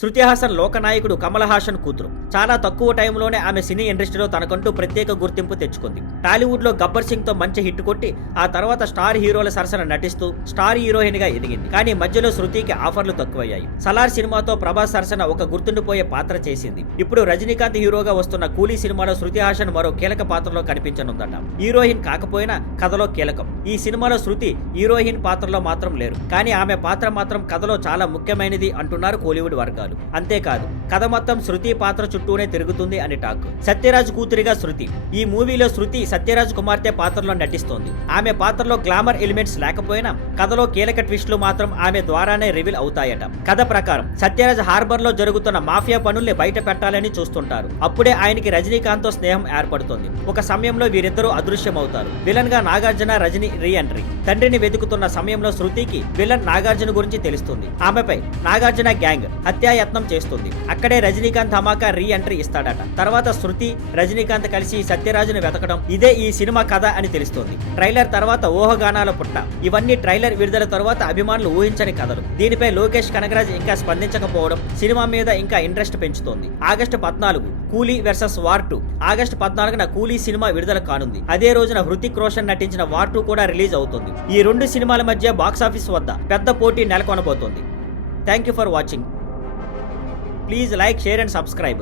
శృతి హాసన్ లోకనాయకుడు కమల్ హాసన్ కూతురు. చాలా తక్కువ టైంలోనే ఆమె సినీ ఇండస్ట్రీలో తనకంటూ ప్రత్యేక గుర్తింపు తెచ్చుకుంది. టాలీవుడ్ లో గబ్బర్ సింగ్ తో మంచి హిట్ కొట్టి ఆ తర్వాత స్టార్ హీరోల సరసన నటిస్తూ స్టార్ హీరోయిన్ గా ఎదిగింది. కానీ మధ్యలో శృతికి ఆఫర్లు తక్కువయ్యాయి. సలార్ సినిమాతో ప్రభాస్ సరసన ఒక గుర్తుండిపోయే పాత్ర చేసింది. ఇప్పుడు రజనీకాంత్ హీరోగా వస్తున్న కూలీ సినిమాలో శృతి హాసన్ మరో కీలక పాత్రలో కనిపించనుందట. హీరోయిన్ కాకపోయినా కథలో కీలకం. ఈ సినిమాలో శృతి హీరోయిన్ పాత్రలో మాత్రం లేరు, కానీ ఆమె పాత్ర మాత్రం కథలో చాలా ముఖ్యమైనది అంటున్నారు కోలీవుడ్ వర్గాలు. అంతేకాదు, కథ మొత్తం శృతి పాత్ర చుట్టూనే తిరుగుతుంది అని టాక్. సత్యరాజ్ కూతురిగా శృతి. ఈ మూవీలో శృతి సత్యరాజ్ కుమార్తె పాత్రలో నటిస్తోంది. ఆమె పాత్రలో గ్లామర్ ఎలిమెంట్స్ లేకపోయినా కథలో కీలక ట్విస్టులు మాత్రం ఆమె ద్వారానే రివీల్ అవుతాయట. కథ ప్రకారం సత్యరాజ్ హార్బర్ లో జరుగుతున్న మాఫియా పనుల్ని బయట పెట్టాలని చూస్తుంటారు. అప్పుడే ఆయనకి రజనీకాంత్ తో స్నేహం ఏర్పడుతుంది. ఒక సమయంలో వీరిద్దరూ అదృశ్యమవుతారు. విలన్ గా నాగార్జున, రజనీ రీ ఎంట్రీ. తండ్రిని వెతుకుతున్న సమయంలో శృతికి విలన్ నాగార్జున గురించి తెలుస్తుంది. ఆమెపై నాగార్జున గ్యాంగ్ హత్యాయత్నం చేస్తుంది. అక్కడే రజనీకాంత్ ధమాకా రీ ఎంట్రీ ఇస్తాడట. తర్వాత శృతి, రజనీకాంత్ కలిసి సత్యరాజును వెతకడం, ఇదే ఈ సినిమా కథ అని తెలుస్తోంది. ట్రైలర్ తర్వాత ఊహగానాల పుట్ట. ఇవన్నీ ట్రైలర్ విడుదల తర్వాత అభిమానులు ఊహించని కథలు. దీనిపై లోకేష్ కనగరాజ్ ఇంకా స్పందించకపోవడం సినిమా మీద ఇంకా ఇంట్రెస్ట్ పెంచుతోంది. ఆగస్టు 14 కూలీ వర్సెస్ వార్ 2. ఆగస్టు 14న కూలీ సినిమా విడుదల కానుంది. అదే రోజున హృతిక్ రోషన్ నటించిన వార్ 2 కూడా రిలీజ్ అవుతుంది. ఈ రెండు సినిమాల మధ్య బాక్సాఫీస్ వద్ద పెద్ద పోటీ నెలకొనబోతోంది. Thank you for watching. Please like, share and subscribe.